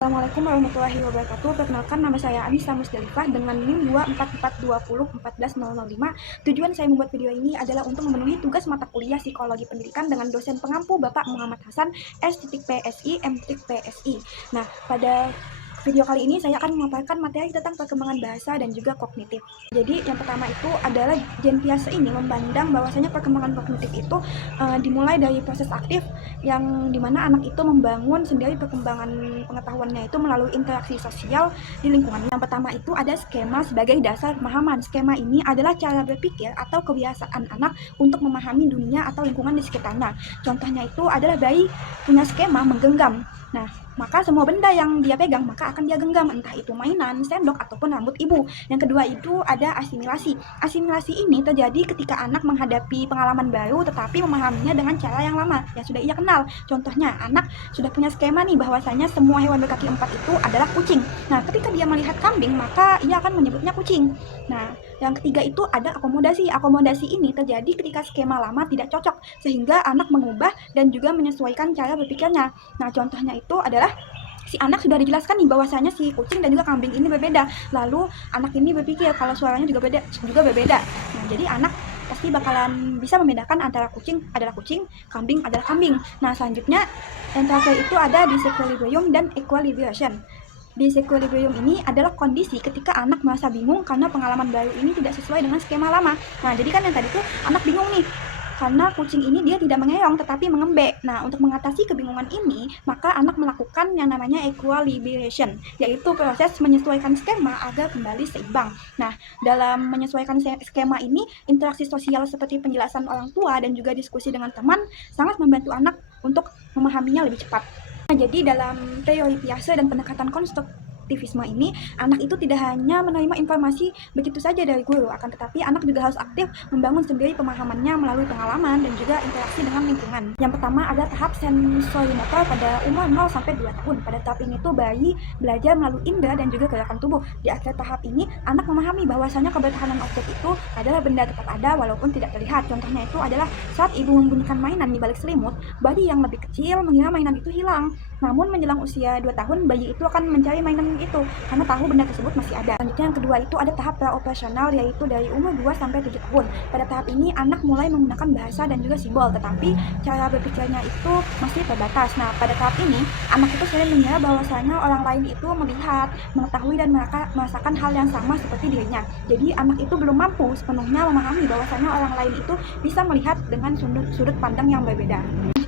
Assalamualaikum warahmatullahi wabarakatuh. Perkenalkan, nama saya Anissa Musdalifah dengan NIM 24420140005. Tujuan saya membuat video ini adalah untuk memenuhi tugas mata kuliah Psikologi Pendidikan dengan dosen pengampu Bapak Muhammad Hasan S.PSI M.PSI. Nah, pada video kali ini saya akan memaparkan materi tentang perkembangan bahasa dan juga kognitif. Jadi yang pertama itu adalah Jean Piaget ini memandang bahwasanya perkembangan kognitif itu dimulai dari proses aktif yang dimana anak itu membangun sendiri perkembangan pengetahuannya itu melalui interaksi sosial di lingkungan. Yang pertama itu ada skema sebagai dasar pemahaman. Skema ini adalah cara berpikir atau kebiasaan anak untuk memahami dunia atau lingkungan di sekitarnya. Contohnya itu adalah bayi punya skema menggenggam. Nah, maka semua benda yang dia pegang maka akan dia genggam, entah itu mainan, sendok, ataupun rambut ibu. Yang kedua itu ada asimilasi. Asimilasi ini terjadi ketika anak menghadapi pengalaman baru tetapi memahaminya dengan cara yang lama yang sudah ia kenal. Contohnya, anak sudah punya skema nih bahwasanya semua hewan berkaki empat itu adalah kucing. Nah, ketika dia melihat kambing maka ia akan menyebutnya kucing. Nah, yang ketiga itu ada akomodasi. Akomodasi ini terjadi ketika skema lama tidak cocok sehingga anak mengubah dan juga menyesuaikan cara berpikirnya. Nah, contohnya itu adalah si anak sudah dijelaskan nih bahwasanya si kucing dan juga kambing ini berbeda. Lalu anak ini berpikir kalau suaranya juga berbeda. Nah, jadi anak pasti bakalan bisa membedakan antara kucing adalah kucing, kambing adalah kambing. Nah, selanjutnya yang terakhir itu ada disequilibrium dan equilibration. Disequilibrium ini adalah kondisi ketika anak merasa bingung karena pengalaman baru ini tidak sesuai dengan skema lama. Nah, jadi kan yang tadi tuh anak bingung nih karena kucing ini dia tidak mengeong tetapi mengembek. Nah, untuk mengatasi kebingungan ini, maka anak melakukan yang namanya equilibration, yaitu proses menyesuaikan skema agar kembali seimbang. Nah, dalam menyesuaikan skema ini, interaksi sosial seperti penjelasan orang tua dan juga diskusi dengan teman sangat membantu anak untuk memahaminya lebih cepat. Nah, jadi dalam teori Piaget dan pendekatan konstruktivisme ini, anak itu tidak hanya menerima informasi begitu saja dari guru, akan tetapi anak juga harus aktif membangun sendiri pemahamannya melalui pengalaman dan juga interaksi dengan lingkungan. Yang pertama ada tahap sensorimotor pada umur 0 sampai 2 tahun. Pada tahap ini tuh bayi belajar melalui indera dan juga gerakan tubuh. Di akhir tahap ini, anak memahami bahwasanya kebertahanan objek itu adalah benda tetap ada walaupun tidak terlihat. Contohnya itu adalah saat ibu membunyikan mainan di balik selimut, bayi yang lebih kecil mengira mainan itu hilang. Namun menjelang usia 2 tahun, bayi itu akan mencari mainan itu karena tahu benda tersebut masih ada. Selanjutnya yang kedua itu ada tahap pra-operasional, yaitu dari umur 2 sampai 7 tahun. Pada tahap ini anak mulai menggunakan bahasa dan juga simbol, tetapi cara berpikirnya itu masih terbatas. Nah, pada tahap ini anak itu sering mengira bahwasanya orang lain itu melihat, mengetahui dan merasakan hal yang sama seperti dirinya. Jadi anak itu belum mampu sepenuhnya memahami bahwasanya orang lain itu bisa melihat dengan sudut pandang yang berbeda.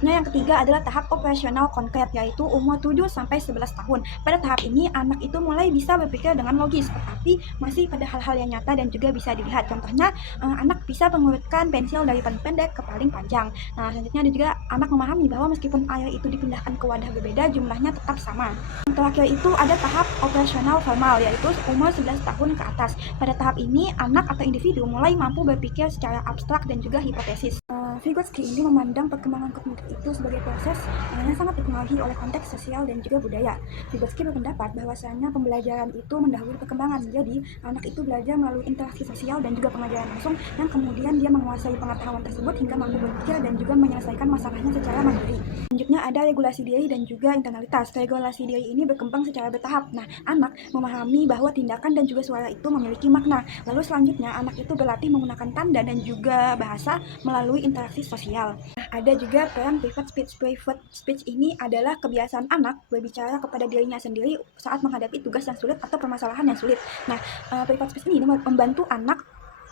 Selanjutnya yang ketiga adalah tahap operasional konkret, yaitu umur 7 sampai 11 tahun. Pada tahap ini anak itu mulai bisa berpikir dengan logis, tetapi masih pada hal-hal yang nyata dan juga bisa dilihat. Contohnya anak bisa mengurutkan pensil dari paling pendek ke paling panjang. Nah, selanjutnya ada juga anak memahami bahwa meskipun air itu dipindahkan ke wadah berbeda, jumlahnya tetap sama. Yang terakhir itu ada tahap operasional formal, yaitu umur 11 tahun ke atas. Pada tahap ini anak atau individu mulai mampu berpikir secara abstrak dan juga hipotesis. Vygotsky ini memandang perkembangan kognitif itu sebagai proses yang sangat dipengaruhi oleh konteks sosial dan juga budaya. Vygotsky berpendapat bahwasanya pembelajaran itu mendahului perkembangan. Jadi, anak itu belajar melalui interaksi sosial dan juga pengajaran langsung, yang kemudian dia menguasai pengetahuan tersebut hingga mampu berpikir dan juga menyelesaikan masalahnya secara mandiri. Selanjutnya ada regulasi diri dan juga internalitas. Regulasi diri ini berkembang secara bertahap. Nah, anak memahami bahwa tindakan dan juga suara itu memiliki makna. Lalu selanjutnya, anak itu berlatih menggunakan tanda dan juga bahasa melalui interaksi sosial. Nah, ada juga peran private speech. Private speech ini adalah kebiasaan anak berbicara kepada dirinya sendiri saat menghadapi tugas yang sulit atau permasalahan yang sulit. Nah, private speech ini membantu anak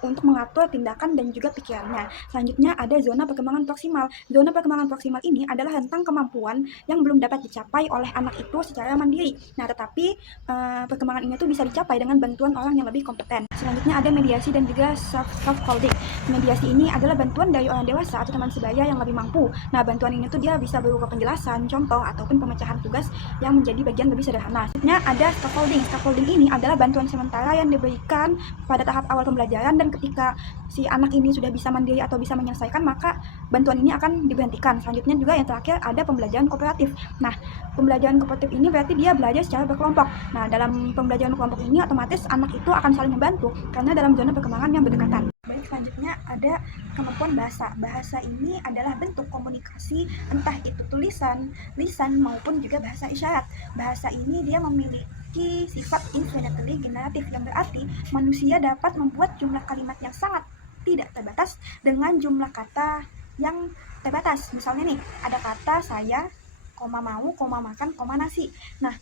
untuk mengatur tindakan dan juga pikirannya. Selanjutnya ada zona perkembangan proksimal. Zona perkembangan proksimal ini adalah rentang kemampuan yang belum dapat dicapai oleh anak itu secara mandiri. Nah, tetapi perkembangan ini tuh bisa dicapai dengan bantuan orang yang lebih kompeten. Selanjutnya ada mediasi dan juga self-holding. Mediasi ini adalah bantuan dari orang dewasa atau teman sebaya yang lebih mampu. Nah, bantuan ini tuh dia bisa berupa penjelasan, contoh, ataupun pemecahan tugas yang menjadi bagian lebih sederhana. Selanjutnya ada scaffolding. Scaffolding ini adalah bantuan sementara yang diberikan pada tahap awal pembelajaran, dan ketika si anak ini sudah bisa mandiri atau bisa menyelesaikan, maka bantuan ini akan diberhentikan. Selanjutnya juga yang terakhir ada pembelajaran kooperatif. Nah, pembelajaran kooperatif ini berarti dia belajar secara berkelompok. Nah, dalam pembelajaran kelompok ini otomatis anak itu akan saling membantu karena dalam zona perkembangan yang berdekatan. Topik selanjutnya ada kemampuan bahasa. Bahasa ini adalah bentuk komunikasi, entah itu tulisan, lisan, maupun juga bahasa isyarat. Bahasa ini dia memiliki sifat infinitively generatif, yang berarti manusia dapat membuat jumlah kalimat yang sangat tidak terbatas dengan jumlah kata yang terbatas. Misalnya nih, ada kata saya, koma mau, koma makan, koma nasi. Nah,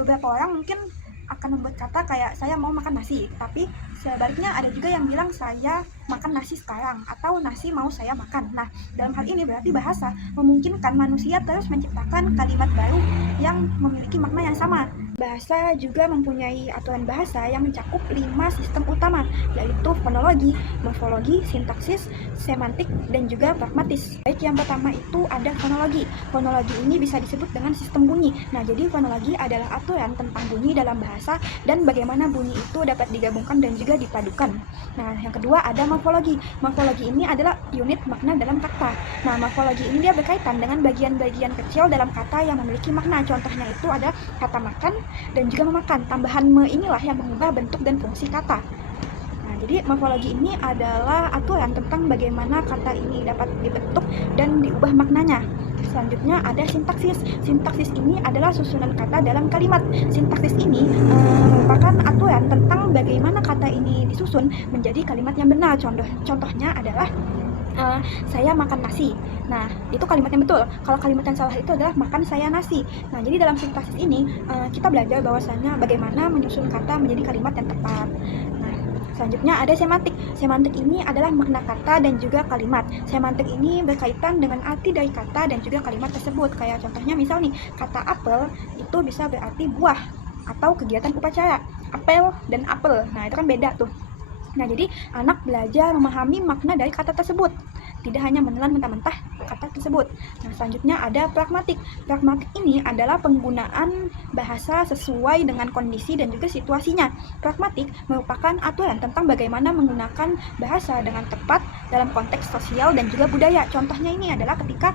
beberapa orang mungkin akan membuat kata kayak saya mau makan nasi, tapi sebaliknya ada juga yang bilang saya makan nasi sekarang atau nasi mau saya makan. Nah, dalam hal ini berarti bahasa memungkinkan manusia terus menciptakan kalimat baru yang memiliki makna yang sama. Bahasa juga mempunyai aturan bahasa yang mencakup 5 sistem utama, yaitu fonologi, morfologi, sintaksis, semantik, dan juga pragmatis. Baik, yang pertama itu ada fonologi. Fonologi ini bisa disebut dengan sistem bunyi. Nah, jadi fonologi adalah aturan tentang bunyi dalam bahasa dan bagaimana bunyi itu dapat digabungkan dan juga dipadukan. Nah, yang kedua ada morfologi. Morfologi ini adalah unit makna dalam kata. Nah, morfologi ini dia berkaitan dengan bagian-bagian kecil dalam kata yang memiliki makna. Contohnya itu ada kata makan dan juga memakan. Tambahan me inilah yang mengubah bentuk dan fungsi kata. Nah, jadi morfologi ini adalah aturan tentang bagaimana kata ini dapat dibentuk dan diubah maknanya. Selanjutnya ada sintaksis. Sintaksis ini adalah susunan kata dalam kalimat. Sintaksis ini merupakan aturan tentang bagaimana kata ini disusun menjadi kalimat yang benar. Contohnya adalah saya makan nasi. Nah, itu kalimat yang betul. Kalau kalimat yang salah itu adalah makan saya nasi. Nah, jadi dalam sintaksis ini kita belajar bahwasannya bagaimana menyusun kata menjadi kalimat yang tepat. Nah, selanjutnya ada semantik. Semantik ini adalah makna kata dan juga kalimat. Semantik ini berkaitan dengan arti dari kata dan juga kalimat tersebut. Kayak contohnya misal nih, kata apel itu bisa berarti buah atau kegiatan upacara. Apel dan apel. Nah, itu kan beda tuh. Nah, jadi anak belajar memahami makna dari kata tersebut, tidak hanya menelan mentah-mentah kata tersebut. Nah, selanjutnya ada pragmatik. Pragmatik ini adalah penggunaan bahasa sesuai dengan kondisi dan juga situasinya. Pragmatik merupakan aturan tentang bagaimana menggunakan bahasa dengan tepat dalam konteks sosial dan juga budaya. Contohnya ini adalah ketika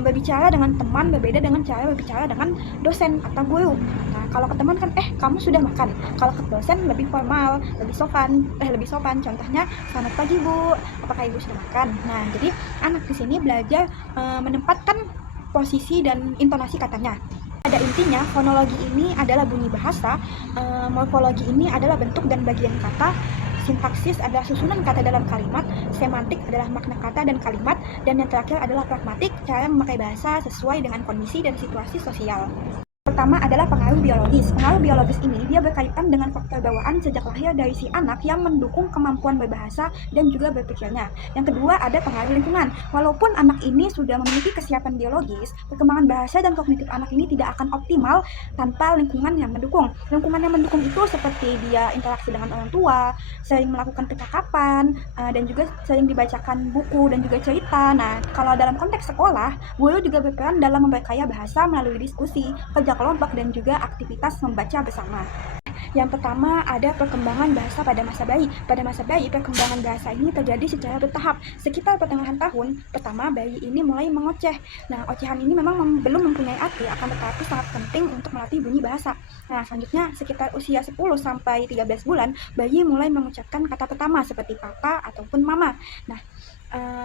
berbicara dengan teman berbeda dengan cara berbicara dengan dosen atau guru. Nah, kalau ke teman kan, kamu sudah makan. Kalau ke dosen lebih formal, lebih sopan. Contohnya, selamat pagi Bu, apakah Ibu sudah makan? Nah, jadi anak di sini belajar menempatkan posisi dan intonasi katanya. Pada intinya, fonologi ini adalah bunyi bahasa, morfologi ini adalah bentuk dan bagian kata, sintaksis adalah susunan kata dalam kalimat, semantik adalah makna kata dan kalimat, dan yang terakhir adalah pragmatik, cara memakai bahasa sesuai dengan kondisi dan situasi sosial. Pertama adalah pengaruh biologis. Pengaruh biologis ini dia berkaitan dengan faktor bawaan sejak lahir dari si anak yang mendukung kemampuan berbahasa dan juga berpikirnya. Yang kedua ada pengaruh lingkungan. Walaupun anak ini sudah memiliki kesiapan biologis, perkembangan bahasa dan kognitif anak ini tidak akan optimal tanpa lingkungan yang mendukung. Lingkungan yang mendukung itu seperti dia interaksi dengan orang tua, sering melakukan percakapan, dan juga sering dibacakan buku dan juga cerita. Nah, kalau dalam konteks sekolah, guru juga berperan dalam memperkaya bahasa melalui diskusi, kerja kelompok, dan juga aktivitas membaca bersama. Yang pertama ada perkembangan bahasa pada masa bayi. Pada masa bayi, perkembangan bahasa ini terjadi secara bertahap. Sekitar pertengahan tahun pertama, bayi ini mulai mengoceh. Nah, ocehan ini memang belum mempunyai arti, akan tetapi sangat penting untuk melatih bunyi bahasa. Nah, selanjutnya sekitar usia 10 sampai 13 bulan, bayi mulai mengucapkan kata pertama seperti papa ataupun mama. Nah,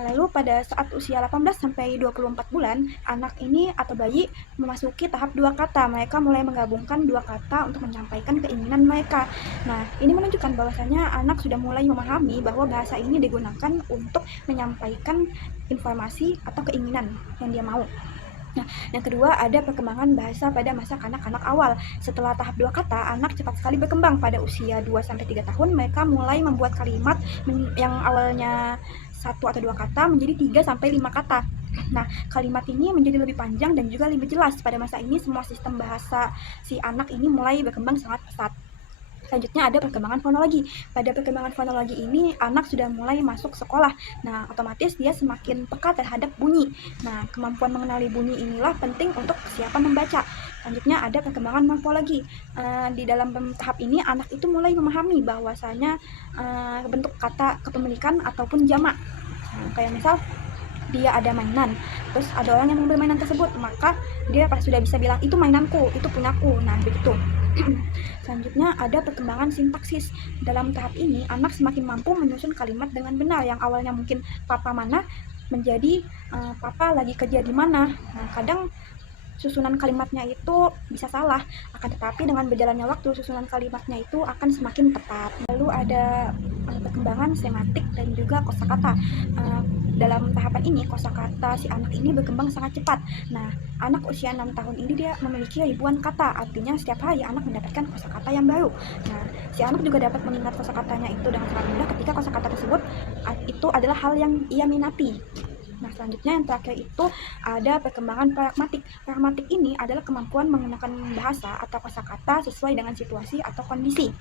lalu pada saat usia 18 sampai 24 bulan, anak ini atau bayi memasuki tahap 2 kata. Mereka mulai menggabungkan 2 kata untuk menyampaikan keinginan mereka. Nah, ini menunjukkan bahwasanya anak sudah mulai memahami bahwa bahasa ini digunakan untuk menyampaikan informasi atau keinginan yang dia mau. Nah, yang kedua ada perkembangan bahasa pada masa kanak-kanak awal. Setelah tahap 2 kata, anak cepat sekali berkembang. Pada usia 2-3 tahun, mereka mulai membuat kalimat yang awalnya 1 atau 2 kata menjadi 3-5 kata. Nah, kalimat ini menjadi lebih panjang dan juga lebih jelas. Pada masa ini, semua sistem bahasa si anak ini mulai berkembang sangat pesat. Selanjutnya ada perkembangan fonologi. Pada perkembangan fonologi ini, anak sudah mulai masuk sekolah. Nah, otomatis dia semakin peka terhadap bunyi. Nah, kemampuan mengenali bunyi inilah penting untuk kesiapan membaca. Selanjutnya ada perkembangan morfologi. Di dalam tahap ini, anak itu mulai memahami bahwasanya bentuk kata kepemilikan ataupun jamak. Kayak misal, dia ada mainan, terus ada orang yang mengambil mainan tersebut, maka dia sudah bisa bilang, itu mainanku, itu punyaku. Nah, begitu. Selanjutnya ada perkembangan sintaksis. Dalam tahap ini, anak semakin mampu menyusun kalimat dengan benar. Yang awalnya mungkin papa mana menjadi papa lagi kerja di mana. Nah, kadang susunan kalimatnya itu bisa salah, akan tetapi dengan berjalannya waktu susunan kalimatnya itu akan semakin tepat. Lalu ada perkembangan semantik dan juga kosakata. Dalam tahapan ini kosakata si anak ini berkembang sangat cepat. Nah, anak usia 6 tahun ini dia memiliki ribuan kata, artinya setiap hari anak mendapatkan kosakata yang baru. Nah, si anak juga dapat mengingat kosakatanya itu dengan sangat mudah ketika kosakata tersebut itu adalah hal yang ia minati. Nah, selanjutnya yang terakhir itu ada perkembangan pragmatik. Pragmatik ini adalah kemampuan menggunakan bahasa atau kosakata sesuai dengan situasi atau kondisi.